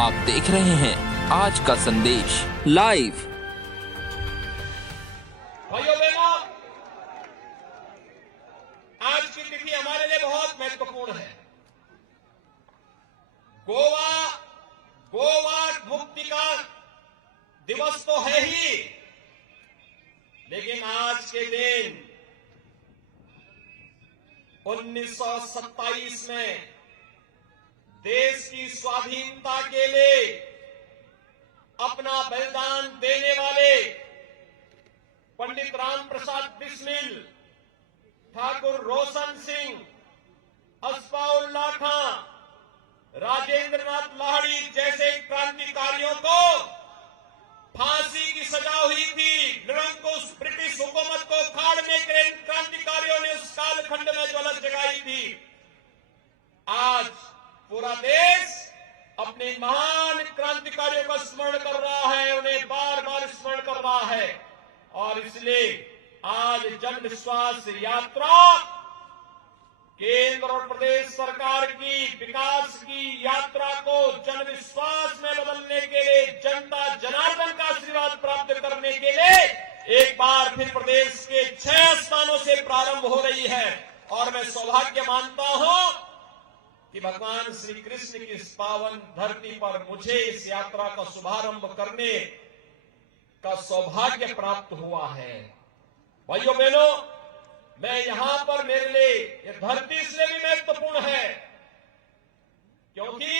आप देख रहे हैं आज का संदेश लाइव। भाइयों बहनों, आज की तिथि हमारे लिए बहुत महत्वपूर्ण है। गोवा मुक्ति का दिवस तो है ही, लेकिन आज के दिन 1927 में देश की स्वाधीनता के लिए अपना बलिदान देने वाले पंडित राम प्रसाद बिस्मिल, ठाकुर रोशन सिंह, अस्फाउल्लाह खां, राजेंद्र नाथ लाहिड़ी जैसे क्रांतिकारियों को फांसी की सजा हुई थी। निरंकुश ब्रिटिश हुकूमत को उखाड़ने के लिए क्रांतिकारियों ने उस कालखंड में ज्वलंत जगाई थी। आज पूरा देश अपने महान क्रांतिकारियों का स्मरण कर रहा है, उन्हें बार बार स्मरण कर रहा है, और इसलिए आज जन विश्वास यात्रा केंद्र और प्रदेश सरकार की विकास की यात्रा को जन विश्वास में बदलने के लिए, जनता जनार्दन का आशीर्वाद प्राप्त करने के लिए एक बार फिर प्रदेश के 6 स्थानों से प्रारंभ हो रही है। और मैं सौभाग्य मानता हूं कि भगवान श्री कृष्ण की इस पावन धरती पर मुझे इस यात्रा का शुभारंभ करने का सौभाग्य प्राप्त हुआ है। भाइयों बहनों, मैं यहां पर मेरे लिए यह धरती इसलिए भी महत्वपूर्ण है क्योंकि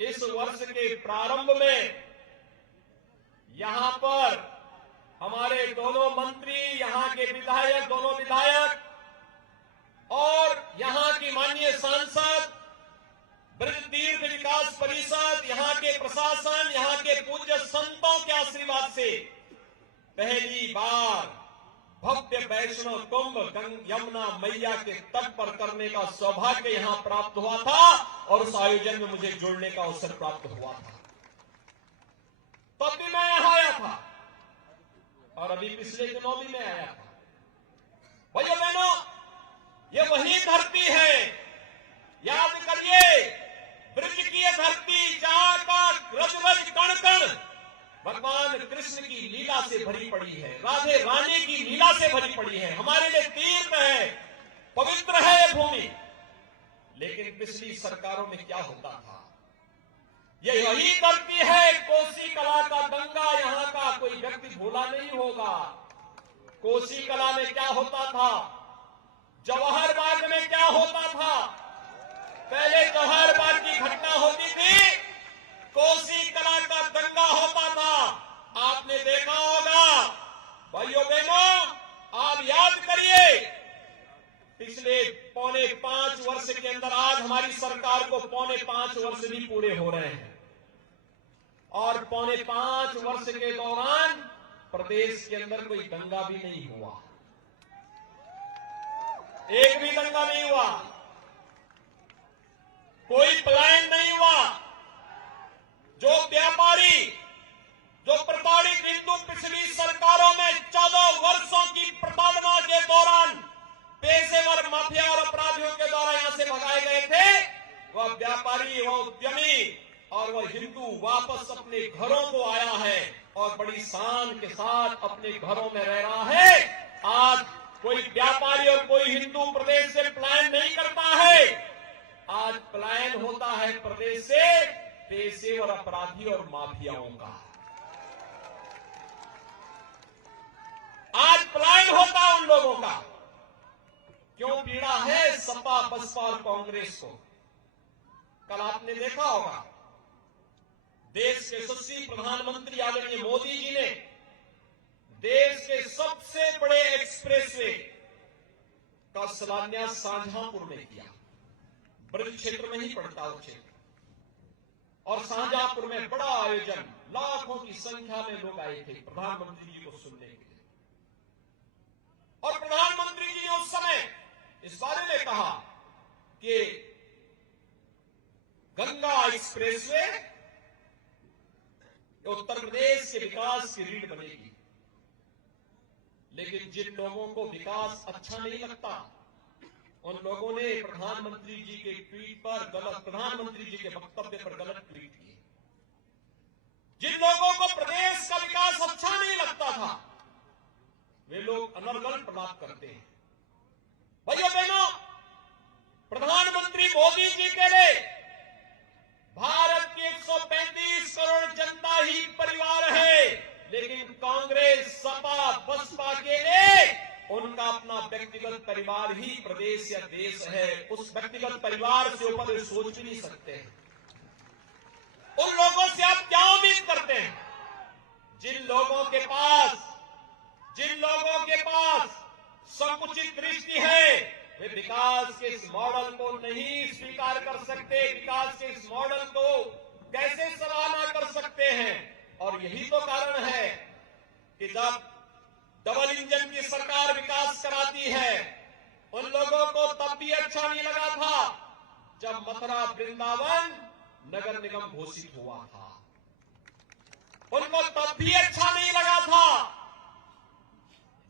इस वर्ष के प्रारंभ में यहां पर हमारे दोनों मंत्री, यहां के विधायक, दोनों विधायक और यहां की माननीय सांसद, ब्रज तीर्थ विकास परिषद, यहां के प्रशासन, यहां के पूज्य संतों के आशीर्वाद से पहली बार भव्य वैष्णव कुंभ यमुना मैया के तट पर करने का सौभाग्य यहां प्राप्त हुआ था और उस आयोजन में मुझे जुड़ने का अवसर प्राप्त हुआ था। तब भी मैं यहां आया था और अभी पिछले दिनों भी मैं आया था। भैया बहनों, ये वही धरती है, याद करिए, ब्रज की ये धरती जहां का रज रज कण कण भगवान कृष्ण की लीला से भरी पड़ी है, राधे रानी की लीला से भरी पड़ी है। हमारे लिए तीर्थ है, पवित्र है ये भूमि। लेकिन पिछली सरकारों में क्या होता था? ये वही धरती है, कोसी कला का दंगा यहां का कोई व्यक्ति भूला नहीं होगा। कोसी कला में क्या होता था, जवाहर बाग में क्या होता था। पहले जवाहर बाग की घटना होती थी, कोसी कला का दंगा होता था। आपने देखा होगा। भाइयों बहनों, आप याद करिए, पिछले 4.25 वर्ष के अंदर आज हमारी सरकार को 4.25 वर्ष भी पूरे हो रहे हैं और 4.25 वर्ष के दौरान प्रदेश के अंदर कोई दंगा भी नहीं हुआ, एक भी दंगा नहीं हुआ, कोई पलायन नहीं हुआ। जो व्यापारी, जो प्रताड़ित हिंदू पिछली सरकारों में 14 वर्षों की प्रताड़ना के दौरान पेशेवर माफिया और अपराधियों के द्वारा यहां से भगाए गए थे, वह व्यापारी, वह उद्यमी और वह हिंदू वापस अपने घरों को आया है और बड़ी शान के साथ अपने घरों में रह रहा है। आज कोई व्यापारी और कोई हिंदू प्रदेश से पलायन नहीं करता है। आज पलायन होता है प्रदेश से पेशेवर अपराधी और माफियाओं का। आज पलायन होता है उन लोगों का। क्यों पीड़ा है सपा, बसपा और कांग्रेस को? कल आपने देखा होगा, देश के यशस्वी प्रधानमंत्री आदरणीय मोदी जी ने देश के सबसे बड़े एक्सप्रेसवे का शिलान्यास शाहजहांपुर में किया। ब्रज क्षेत्र में ही पड़ता है क्षेत्र, और शाहजहांपुर में बड़ा आयोजन, लाखों की संख्या में लोग आए थे प्रधानमंत्री जी को सुनने के लिए। और प्रधानमंत्री जी ने उस समय इस बारे में कहा कि गंगा एक्सप्रेसवे उत्तर प्रदेश के विकास की रीढ़ बनेगी। लेकिन जिन लोगों को विकास अच्छा नहीं लगता, उन लोगों ने प्रधानमंत्री जी के ट्वीट पर गलत, प्रधानमंत्री जी के वक्तव्य पर गलत ट्वीट किए। जिन लोगों को प्रदेश का विकास अच्छा नहीं लगता था, वे लोग अनर्गल प्रलाप करते हैं। भाइयों बहनों, प्रधानमंत्री मोदी जी के लिए भारत की 135 करोड़ जनता ही परिवार है, लेकिन कांग्रेस, सपा, बसपा के लिए उनका अपना व्यक्तिगत परिवार ही प्रदेश या देश है। उस व्यक्तिगत परिवार से ऊपर वे सोच भी नहीं सकते हैं। उन लोगों से आप क्या उम्मीद करते हैं? जिन लोगों के पास संकुचित दृष्टि है, वे विकास के इस मॉडल को नहीं स्वीकार कर सकते। विकास के इस मॉडल को कैसे सराहना कर सकते हैं? और यही तो कारण है कि जब डबल इंजन की सरकार विकास कराती है, उन लोगों को तब भी अच्छा नहीं लगा था जब मथुरा वृंदावन नगर निगम घोषित हुआ था। उनको तब भी अच्छा नहीं लगा था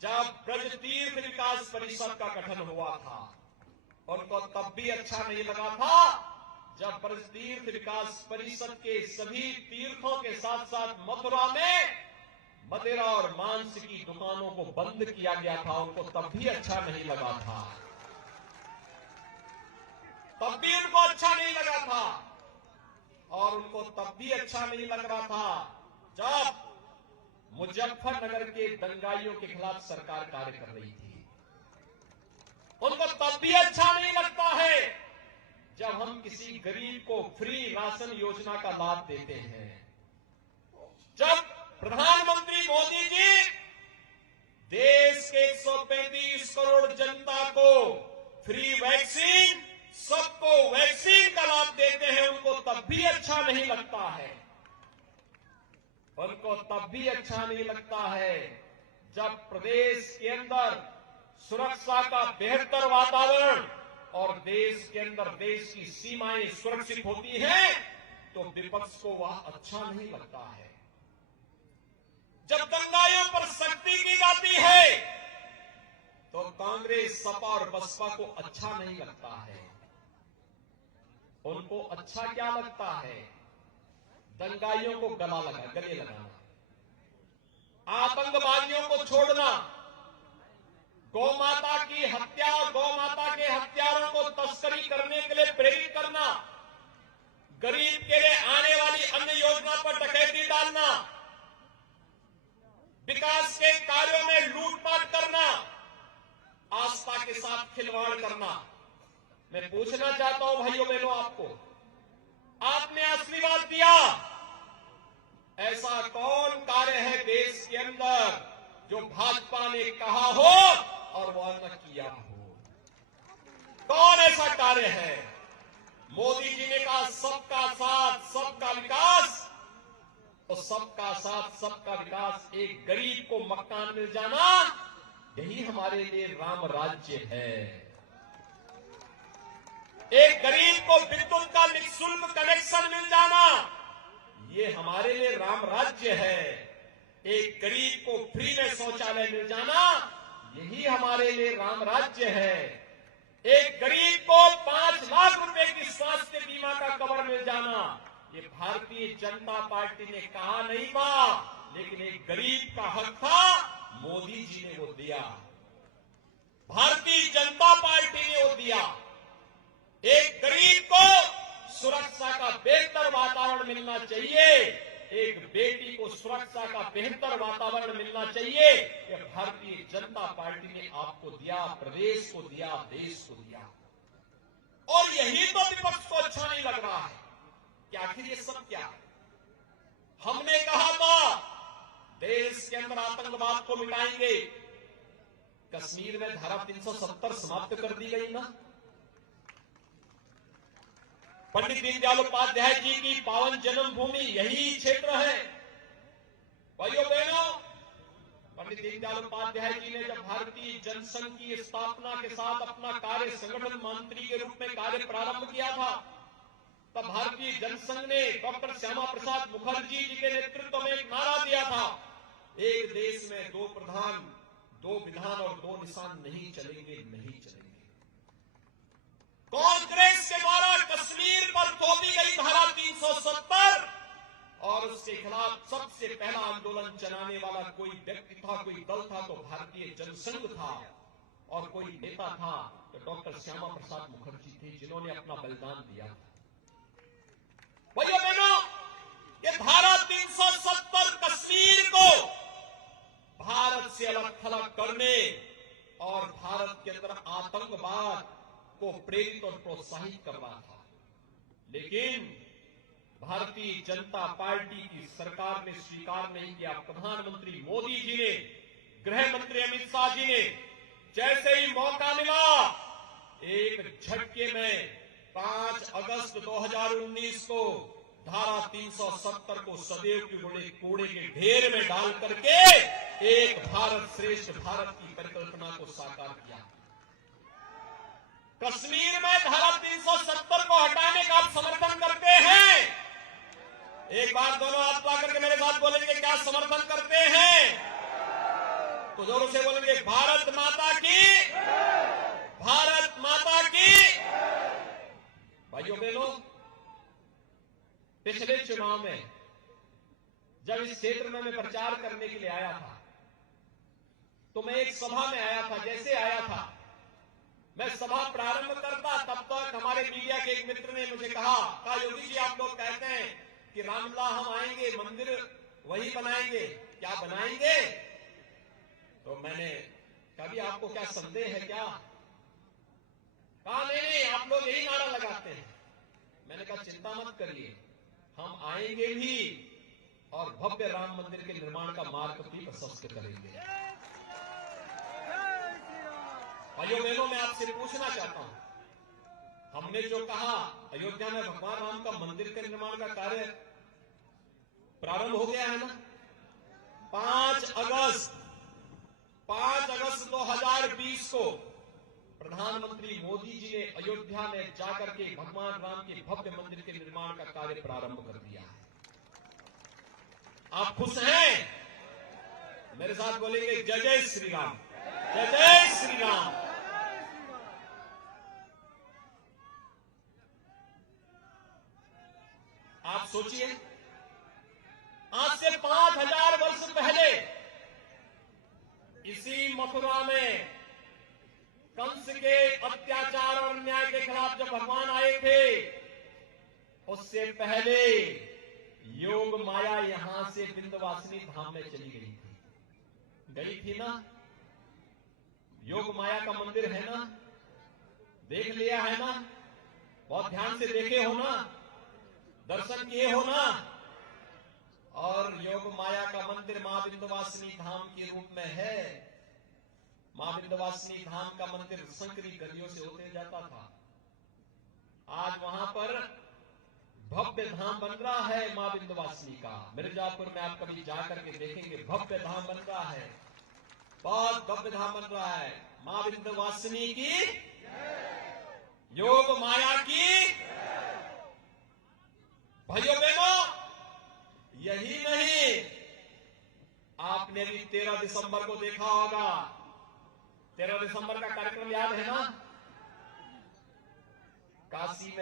जब ब्रज तीर्थ विकास परिषद का गठन हुआ था। उनको तब भी अच्छा नहीं लगा था जब ब्रज तीर्थ विकास परिषद के सभी तीर्थों के साथ साथ मथुरा में मदिरा और मांस की दुकानों को बंद किया गया था। उनको तब भी अच्छा नहीं लगा था। तब भी उनको अच्छा नहीं लगा था। और उनको तब भी अच्छा नहीं लग रहा था जब मुजफ्फरनगर के दंगाइयों के खिलाफ सरकार कार्य कर रही थी। उनको तब भी अच्छा नहीं लगता है जब हम किसी गरीब को फ्री राशन योजना का लाभ देते हैं। जब प्रधानमंत्री मोदी जी देश के 135 करोड़ जनता को फ्री वैक्सीन, सबको वैक्सीन का लाभ देते हैं, उनको तब भी अच्छा नहीं लगता है। उनको तब भी अच्छा नहीं लगता है जब प्रदेश के अंदर सुरक्षा का बेहतर वातावरण और देश के अंदर देश की सीमाएं सुरक्षित होती हैं, तो विपक्ष को वह अच्छा नहीं लगता है। जब दंगाइयों पर सख्ती की जाती है तो कांग्रेस, सपा और बसपा को अच्छा नहीं लगता है। उनको अच्छा क्या लगता है? दंगाइयों को गले लगाना, आतंकवादियों को छोड़ना, गौमाता की हत्या और गौमाता के हत्यारों को तस्करी करने के लिए प्रेरित करना, गरीब के लिए आने वाली अन्य योजना पर डकैती डालना, विकास के कार्यों में लूटपाट करना, आस्था के साथ खिलवाड़ करना। मैं पूछना चाहता हूं भाइयों बहनों, आपने आशीर्वाद दिया, ऐसा कौन कार्य है देश के अंदर जो भाजपा ने कहा हो और वह न किया हो? कौन ऐसा कार्य है? मोदी जी ने कहा सबका साथ सबका विकास, तो सबका साथ सबका विकास, एक गरीब को मकान मिल जाना, यही हमारे लिए राम राज्य है। एक गरीब को विद्युत का निःशुल्क कनेक्शन मिल जाना, ये हमारे लिए राम राज्य है। एक गरीब को फ्री में शौचालय मिल जाना, यही हमारे लिए राम राज्य है। एक गरीब को 5 लाख रुपए की स्वास्थ्य बीमा का कवर मिल जाना, ये भारतीय जनता पार्टी ने कहा नहीं था, लेकिन एक गरीब का हक था, मोदी जी ने वो दिया, भारतीय जनता पार्टी ने वो दिया। एक गरीब को सुरक्षा का बेहतर वातावरण मिलना चाहिए, एक बेटी को सुरक्षा का बेहतर वातावरण मिलना चाहिए, यह भारतीय जनता पार्टी ने आपको दिया, प्रदेश को दिया, देश को दिया। और यही तो विपक्ष को अच्छा नहीं लग रहा है कि आखिर ये सब क्या है। हमने कहा था देश के अंदर आतंकवाद को मिटाएंगे, कश्मीर में धारा 370 समाप्त कर दी गई ना। पंडित दीनदयाल उपाध्याय जी की पावन जन्मभूमि यही क्षेत्र है। भाइयों बहनों, पंडित दीनदयाल उपाध्याय जी ने जब भारतीय जनसंघ की स्थापना के साथ अपना कार्य संगठन मंत्री के रूप में कार्य प्रारंभ किया था, तब भारतीय जनसंघ ने डॉक्टर श्यामा प्रसाद मुखर्जी जी के नेतृत्व में एक नारा दिया था, एक देश में 2 प्रधान, 2 विधान और 2 निशान नहीं चलेंगे, नहीं चलेंगे। कांग्रेस के द्वारा कश्मीर पर थोपी गई धारा 370 और उस उसके खिलाफ सबसे पहला आंदोलन चलाने वाला कोई व्यक्ति था, कोई दल था तो भारतीय जनसंघ था, और कोई नेता था तो डॉक्टर श्यामा प्रसाद मुखर्जी थे, जिन्होंने अपना बलिदान दिया था। भाइयों बहनों, ये धारा 370 कश्मीर को भारत से अलग थलग करने और भारत के अंदर आतंकवाद को प्रेरित और प्रोत्साहित कर रहा था। लेकिन भारतीय जनता पार्टी की सरकार ने स्वीकार नहीं किया। प्रधानमंत्री मोदी जी ने, गृह मंत्री अमित शाह जी ने जैसे ही मौका मिला, एक झटके में 5 अगस्त 2019 को धारा 370 को सदैव के बड़े कूड़े के ढेर में डाल करके एक भारत श्रेष्ठ भारत की परिकल्पना को साकार किया। कश्मीर में धारा 370 को हटाने का आप समर्थन करते हैं? एक बार दोनों हाथ उठा करके मेरे साथ बोलेंगे, क्या समर्थन करते हैं? तो जोरों से बोलेंगे, भारत माता की, भारत माता की। भाइयों बहनों, पिछले चुनाव में जब इस क्षेत्र में मैं प्रचार करने के लिए आया था, तो मैं एक सभा में आया था। जैसे आया था, मैं सभा प्रारंभ करता, तब तक हमारे मीडिया के एक मित्र ने मुझे कहा, योगी जी आप लोग कहते हैं कि रामलला हम आएंगे, मंदिर वही बनाएंगे, क्या बनाएंगे? तो मैंने कभी आपको क्या संदेह है क्या? कहा नहीं, आप लोग यही नारा लगाते हैं। मैंने कहा चिंता मत करिए, हम आएंगे भी और भव्य राम मंदिर के निर्माण का मार्ग भी प्रशस्त करेंगे। भाइयों बहनों, मैं आपसे पूछना चाहता हूं, हमने जो कहा अयोध्या में भगवान राम का मंदिर के निर्माण का कार्य प्रारंभ हो गया है ना? 5 अगस्त 2020 को प्रधानमंत्री मोदी जी ने अयोध्या में जाकर के भगवान राम के भव्य मंदिर के निर्माण का कार्य प्रारंभ कर दिया है। आप खुश हैं? मेरे साथ बोलेंगे, जय जय श्री राम, जय जय श्री राम। आप सोचिए, आज से 5000 वर्ष पहले इसी मथुरा में कंस के अत्याचार और अन्याय के खिलाफ जब भगवान आए थे, उससे पहले योग माया यहां से विंध्यवासिनी धाम में चली गई थी ना? योग माया का मंदिर है ना? देख लिया है ना? बहुत ध्यान से देखे हो ना? दर्शन किए हो ना? और योग माया का मंदिर मां विंध्यवासिनी धाम के रूप में है। मां विंध्यवासिनी धाम का मंदिर संकरी गलियों से होते जाता था। आज वहां पर भव्य धाम बन रहा है मां विंध्यवासिनी का। मिर्जापुर में आप कभी जाकर के देखेंगे, भव्य धाम बन रहा है, बहुत भव्य धाम बन रहा है। मां विंध्यवासिनी की, योग माया की। भाइयों बहनों, यही नहीं, आपने भी 13 दिसंबर को देखा होगा। 13 दिसंबर का कार्यक्रम याद है ना? काशी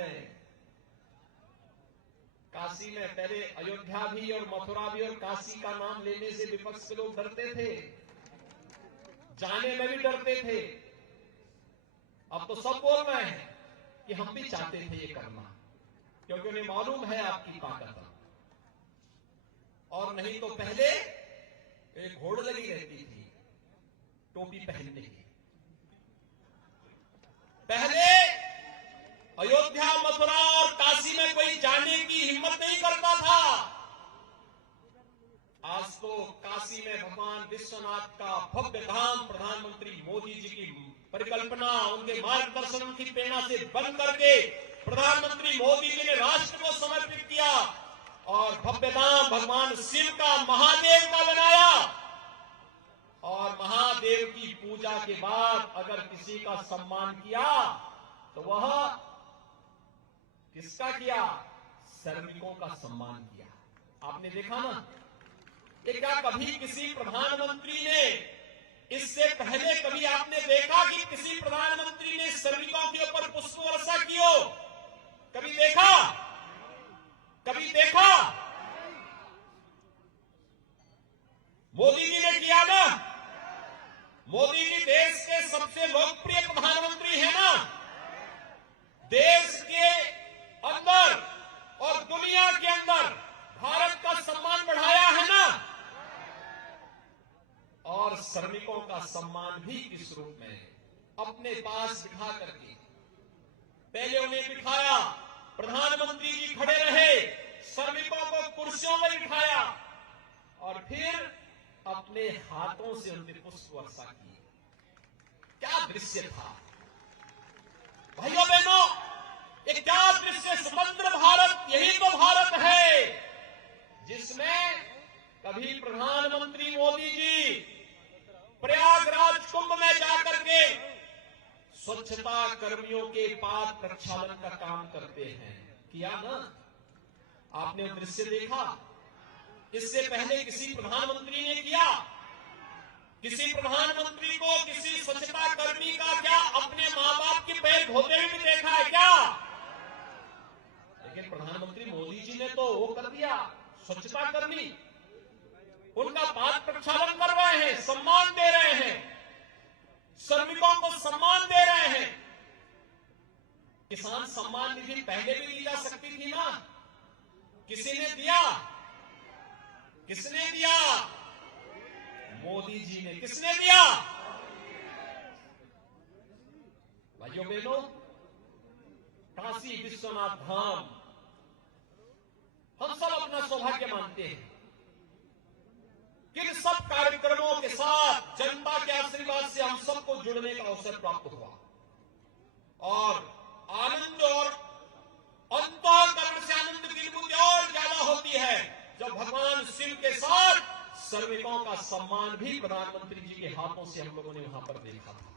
में पहले अयोध्या भी और मथुरा भी और काशी का नाम लेने से विपक्ष के लोग डरते थे, जाने में भी डरते थे। अब तो सब बोल रहे हैं कि हम भी चाहते थे ये करना, क्योंकि उन्हें मालूम है आपकी ताकत। और नहीं तो पहले एक होड़ लगी रहती थी टोपी पहनने की। पहले अयोध्या, मथुरा और काशी में कोई जाने की हिम्मत नहीं करता था। आज तो काशी में भगवान विश्वनाथ का भव्य धाम प्रधानमंत्री मोदी जी की परिकल्पना, उनके मार्गदर्शन की प्रेरणा से बन करके प्रधानमंत्री मोदी जी ने राष्ट्र को समर्पित किया और भव्य धाम भगवान शिव का, महादेव का बनाया। और महादेव की पूजा के बाद अगर किसी का सम्मान किया तो वह किसका किया? श्रमिकों का सम्मान किया। आपने देखा ना? क्या कभी किसी प्रधानमंत्री ने, इससे पहले कभी आपने देखा कि किसी प्रधानमंत्री ने श्रमिकों के ऊपर पुष्प वर्षा की हो? कभी देखा? कभी देखा? श्रमिकों का सम्मान भी किस रूप में है? अपने पास बिठा करके पहले उन्हें बिठाया, प्रधानमंत्री जी खड़े रहे, श्रमिकों को कुर्सियों में बिठाया और फिर अपने हाथों से उनके पुष्प वर्षा की। क्या दृश्य था भाइयों बहनों, ये क्या दृश्य! स्वतंत्र भारत, यही तो भारत है जिसमें कभी प्रधानमंत्री मोदी जी प्रयागराज कुंभ में जाकर के स्वच्छता कर्मियों के पाद प्रक्षालन का काम करते हैं। किया ना? आपने वो दृश्य देखा? इससे पहले किसी प्रधानमंत्री ने किया? किसी प्रधानमंत्री को किसी स्वच्छता कर्मी का क्या अपने मां बाप के पैर धोते हुए भी देखा है क्या? लेकिन प्रधानमंत्री मोदी जी ने तो वो कर दिया, स्वच्छता कर्मी उनका पाद प्रक्षालन कर रहे हैं, सम्मान दे रहे हैं, श्रमिकों को सम्मान दे रहे हैं। किसान सम्मान निधि पहले भी दी जा सकती थी ना? किसी ने दिया? किसने दिया? मोदी जी ने। किसने दिया? भाइयों बहनों, काशी विश्वनाथ धाम हम सब अपना सौभाग्य मानते हैं कि इन सब कार्यक्रमों के साथ जनता के आशीर्वाद से हम सबको जुड़ने का अवसर प्राप्त हुआ और आनंद और अंतःकरण से आनंद की अनुभूति और ज्यादा होती है जब भगवान शिव के साथ श्रमिकों का सम्मान भी प्रधानमंत्री जी के हाथों से हम लोगों ने वहां पर देखा था।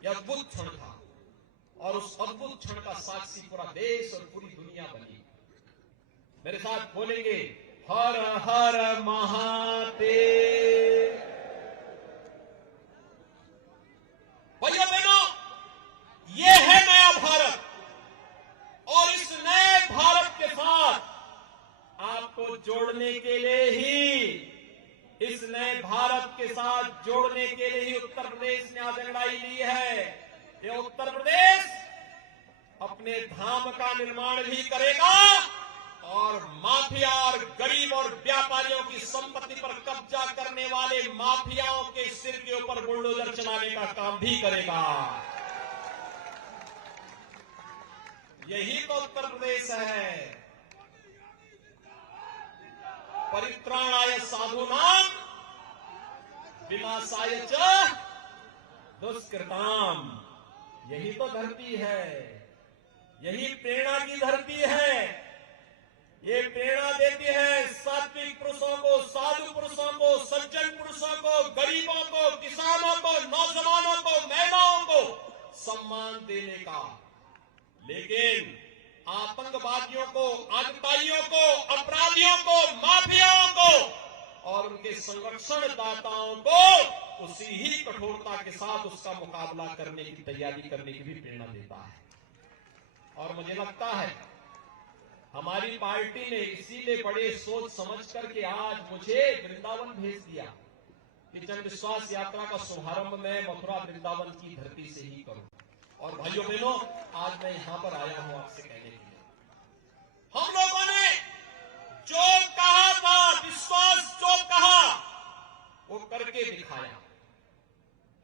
यह अद्भुत क्षण था और उस अद्भुत क्षण का साक्षी पूरा देश और पूरी दुनिया बनी। मेरे साथ बोलेंगे, हर हर महादेव। भैया बहनों, ये है नया भारत और इस नए भारत के साथ आपको जोड़ने के लिए ही, इस नए भारत के साथ जोड़ने के लिए ही उत्तर प्रदेश ने आज अंगड़ाई ली है। ये उत्तर प्रदेश अपने धाम का निर्माण भी करेगा और माफिया और गरीब और व्यापारियों की संपत्ति पर कब्जा करने वाले माफियाओं के सिर के ऊपर बुलडोजर चलाने का काम भी करेगा। यही तो उत्तर प्रदेश है। परित्राणाय साधूनां विनाशाय च दुष्कृताम्। यही तो धरती है, यही प्रेरणा की धरती है। ये प्रेरणा देती है सात्विक पुरुषों को, साधु पुरुषों को, सज्जन पुरुषों को, गरीबों को, किसानों को, नौजवानों को, महिलाओं को सम्मान देने का। लेकिन आतंकवादियों को, आतताइयों को, अपराधियों को, माफियाओं को और उनके संरक्षणदाताओं को उसी ही कठोरता के साथ उसका मुकाबला करने की तैयारी करने की भी प्रेरणा देता है। और मुझे लगता है हमारी पार्टी ने इसीलिए बड़े सोच समझ करके आज मुझे वृंदावन भेज दिया कि जन विश्वास यात्रा का शुभारंभ मैं मथुरा वृंदावन की धरती से ही करूं। और भाइयों बहनों, आज मैं यहां पर आया हूं आपसे कहने के लिए, हम लोगों ने जो कहा था, विश्वास जो कहा वो करके दिखाया।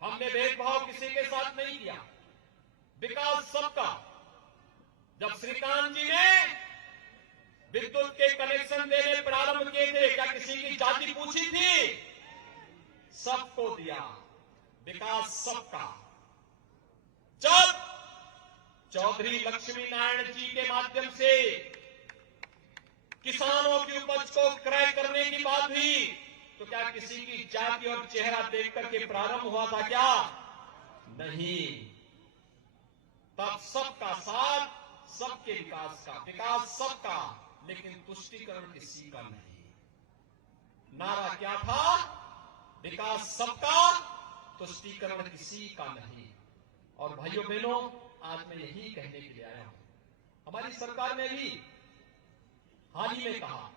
हमने भेदभाव किसी के साथ नहीं किया, विकास सबका। जब श्रीकांत जी ने विद्युत के कनेक्शन देने प्रारंभ किए थे, क्या किसी की जाति पूछी थी? सबको दिया, विकास सबका। जब चौधरी लक्ष्मी नारायण जी के माध्यम से किसानों की उपज को क्रय करने की बात हुई तो क्या किसी की जाति और चेहरा देख करके प्रारंभ हुआ था क्या? नहीं। तब सबका साथ, सबके विकास का, विकास सबका, लेकिन तुष्टीकरण किसी का नहीं। नारा क्या था? विकास सबका, तुष्टीकरण किसी का नहीं। और भाइयों बहनों, आज मैं यही कहने के लिए आया हूं। हमारी सरकार ने भी हाल ही में कहा,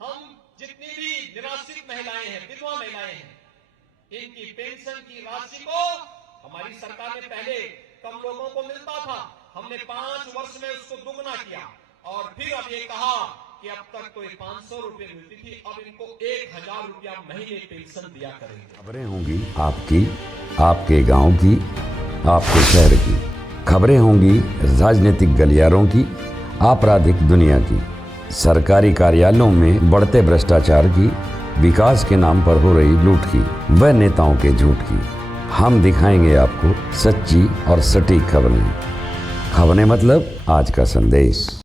हम जितनी भी निराश्रित महिलाएं हैं, विधवा महिलाएं हैं, इनकी पेंशन की राशि को हमारी सरकार ने पहले कम लोगों को मिलता था, हमने 5 वर्ष में उसको दुगना किया और फिर अब ये कहा कि अब तक तो ये 500 रुपए मिलती थी, अब इनको 1000 रुपया महीने पेंशन दिया करेंगे। खबरें होंगी आपकी, आपके गांव की, आपके शहर की। खबरें होंगी राजनीतिक गलियारों की, आपराधिक दुनिया की, सरकारी कार्यालयों में बढ़ते भ्रष्टाचार की, विकास के नाम पर हो रही लूट की, व नेताओं के झूठ की। हम दिखाएंगे आपको सच्ची और सटीक खबरें। खबरें मतलब आज का संदेश।